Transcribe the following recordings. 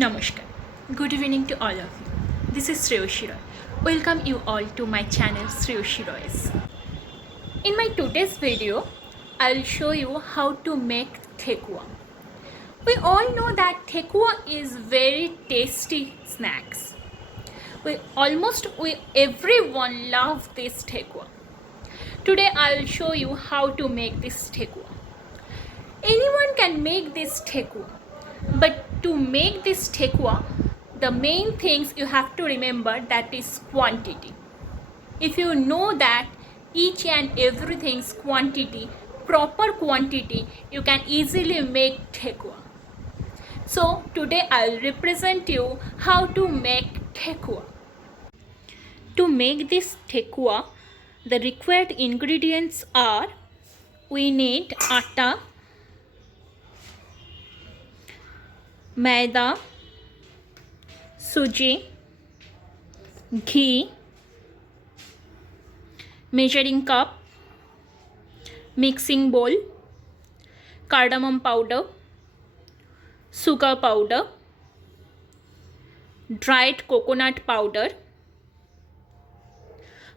Namaskar. Good evening to all of you. This is Shreyoshi Roy. Welcome you all to my channel Shreyoshi Roy's. In my today's video, I'll show you how to make thekua. We all know that thekua is very tasty snacks. Everyone love this thekua. Today I'll show you how to make this thekua. Anyone can make this thekua, but to make this thekua, the main things you have to remember that is quantity. If you know that each and everything's quantity, proper quantity, you can easily make thekua. So today I'll represent you how to make thekua. To make this thekua, the required ingredients are: we need atta, maida, suji, ghee, measuring cup, mixing bowl, cardamom powder, sugar powder, dried coconut powder,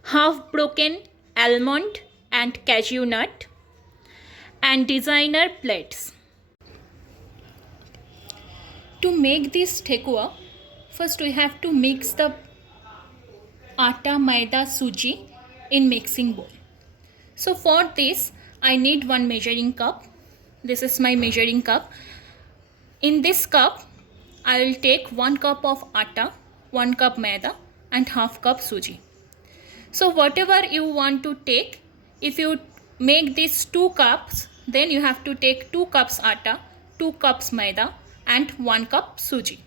half broken almond and cashew nut, and designer plates. To make this thekua, first we have to mix the atta, maida, suji in mixing bowl. So for this I need one measuring cup. This is my measuring cup. In this cup I will take 1 cup of atta, 1 cup maida and half cup suji. So whatever you want to take, if you make these 2 cups, then you have to take 2 cups atta, 2 cups maida and 1 cup suji.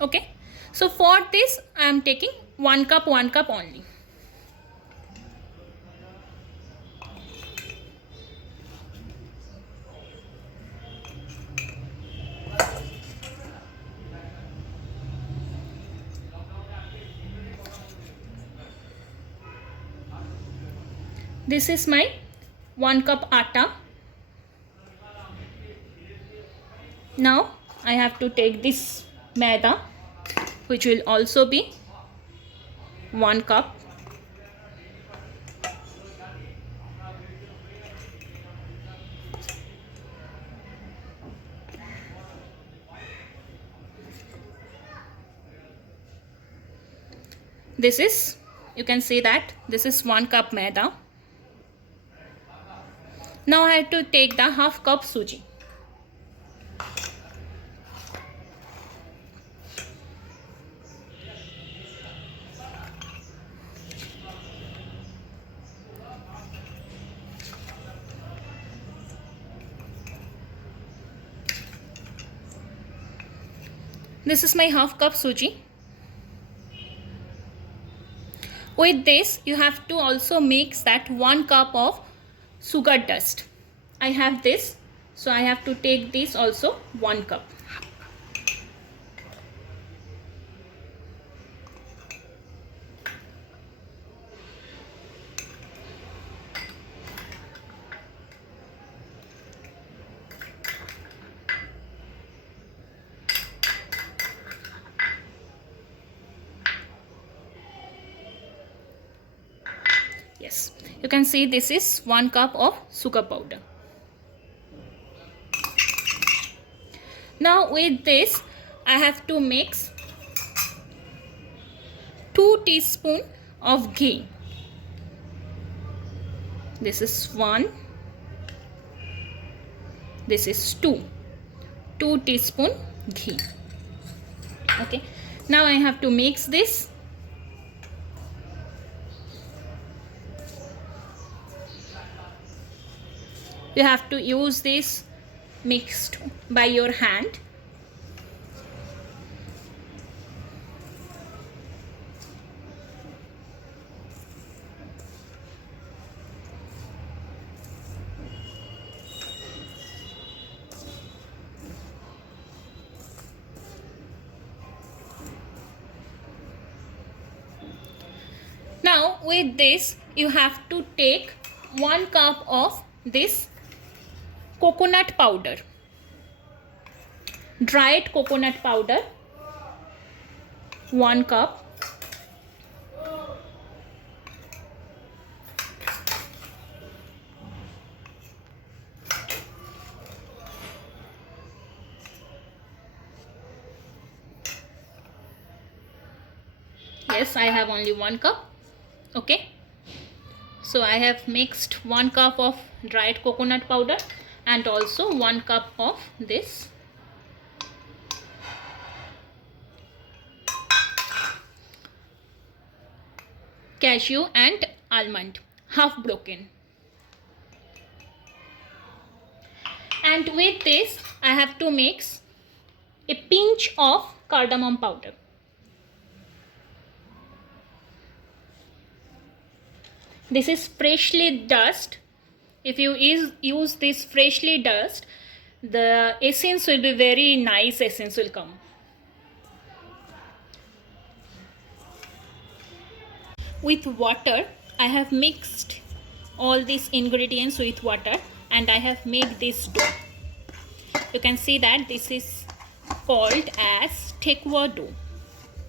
Okay, so for this I am taking 1 cup only. This is my 1 cup atta. Now I have to take this maida, which will also be 1 cup. This is, you can see that this is 1 cup maida. Now I have to take the half cup suji. This is my half cup suji. With this you have to also mix that 1 cup of sugar dust. I have this, so I have to take this also 1 cup. Yes, you can see this is 1 cup of sugar powder. Now with this I have to mix 2 teaspoons of ghee. This is 1, this is 2 teaspoons ghee. Okay, now I have to mix this. You have to use this mixed by your hand. Now with this you have to take 1 cup of this coconut powder, dried coconut powder. 1 cup. Yes, I have only 1 cup. Okay, so I have mixed 1 cup of dried coconut powder and also 1 cup of this cashew and almond, half broken. And with this I have to mix a pinch of cardamom powder. This is freshly dust. If you use this freshly dust, the essence will be very nice, essence will come. With water, I have mixed all these ingredients with water and I have made this dough. You can see that this is called as Thekua dough.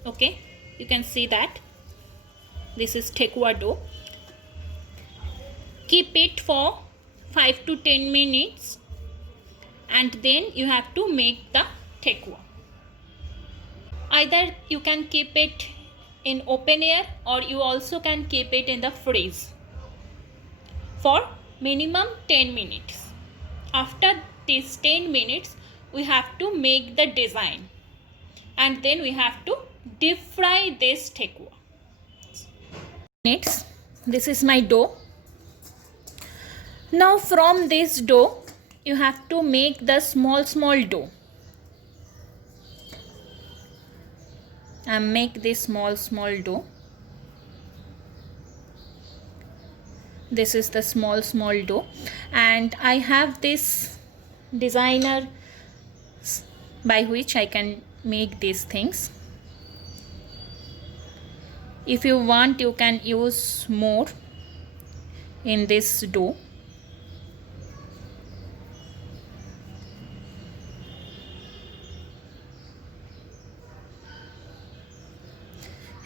Okay, you can see that this is Thekua dough. Keep it for 5 to 10 minutes and then you have to make the Thekua. Either you can keep it in open air or you also can keep it in the freeze for minimum 10 minutes. After these 10 minutes we have to make the design and then we have to deep fry this Thekua. This is my dough. Now from this dough you have to make the small dough and make this small dough. This is the small dough and I have this designer by which I can make these things. If you want you can use more in this dough.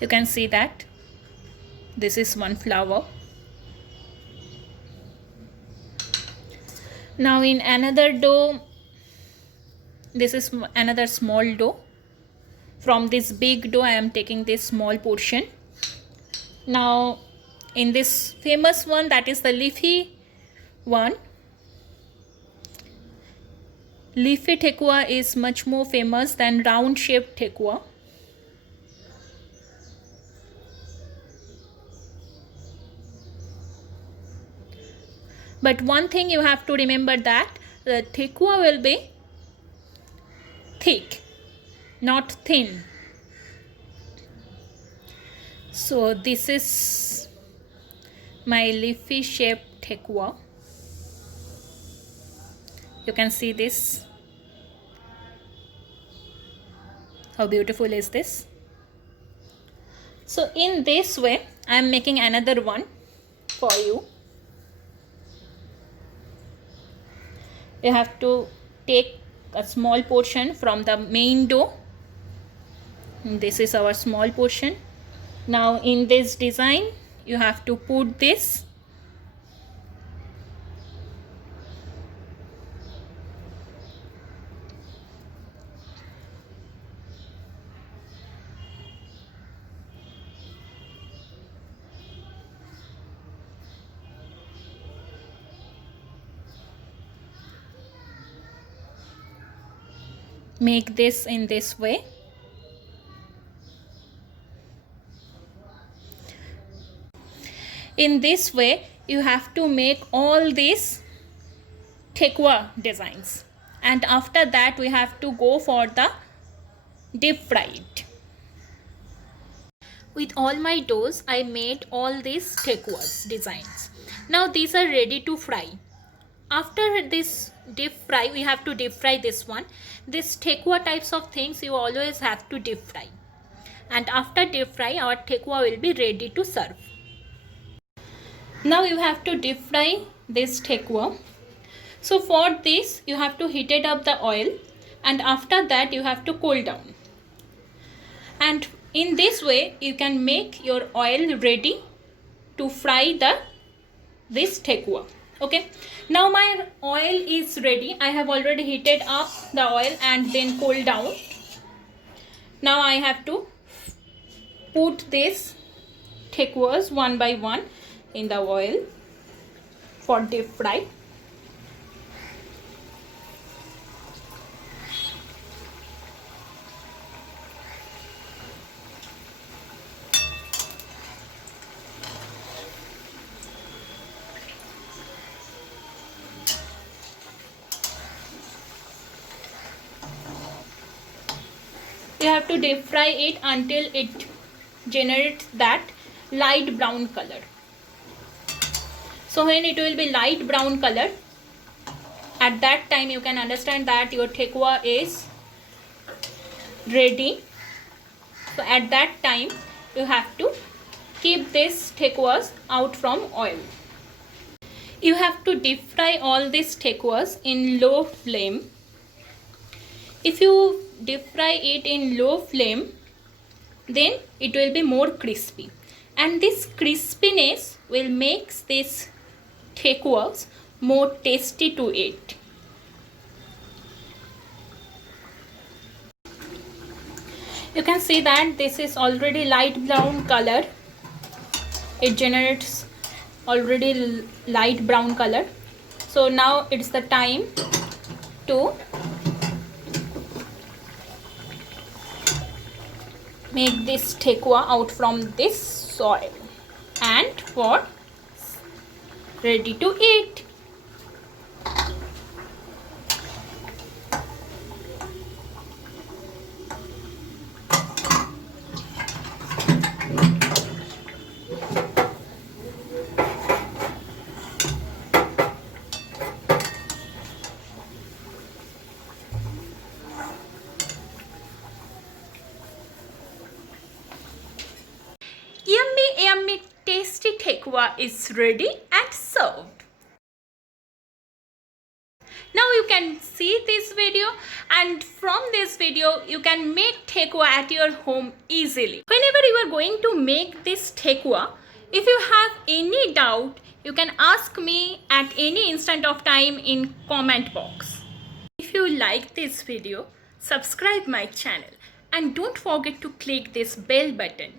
You can see that this is one flower. Now in another dough, this is another small dough. From this big dough I am taking this small portion. Now in this famous one, that is the leafy one, leafy Thekua is much more famous than round shaped Thekua. But one thing you have to remember, that the Thekua will be thick, not thin. So this is my leafy shaped Thekua. You can see this. How beautiful is this? So in this way I am making another one for you. You have to take a small portion from the main dough. This is our small portion. Now in this design you have to put this. Make this in this way. In this way you have to make all these Thekua designs, and after that we have to go for the deep fried. With all my doughs I made all these Thekuas designs. Now these are ready to fry. After this deep fry, we have to deep fry this one. This Thekua types of things you always have to deep fry. And after deep fry, our Thekua will be ready to serve. Now you have to deep fry this Thekua. So for this, you have to heat up the oil, and after that you have to cool down. And In this way you can make your oil ready to fry this thekua. Okay, now my oil is ready. I have already heated up the oil and then cooled down. Now I have to put this thekuas one by one in the oil for deep fry. You have to deep fry it until it generates that light brown color. So when it will be light brown color, at that time you can understand that your thekua is ready. So at that time you have to keep this thekuas out from oil. You have to deep fry all these thekuas in low flame. If you deep fry it in low flame, then it will be more crispy, and this crispiness will make this thekuas more tasty to eat. You can see that this is already light brown color. It generates already light brown color. So now it's the time to make this thekua out from this soil and for ready to eat. Yummy tasty thekua is ready and served. Now you can see this video, and from this video you can make thekua at your home easily. Whenever you are going to make this thekua, if you have any doubt, you can ask me at any instant of time in comment box. If you like this video, subscribe my channel and don't forget to click this bell button.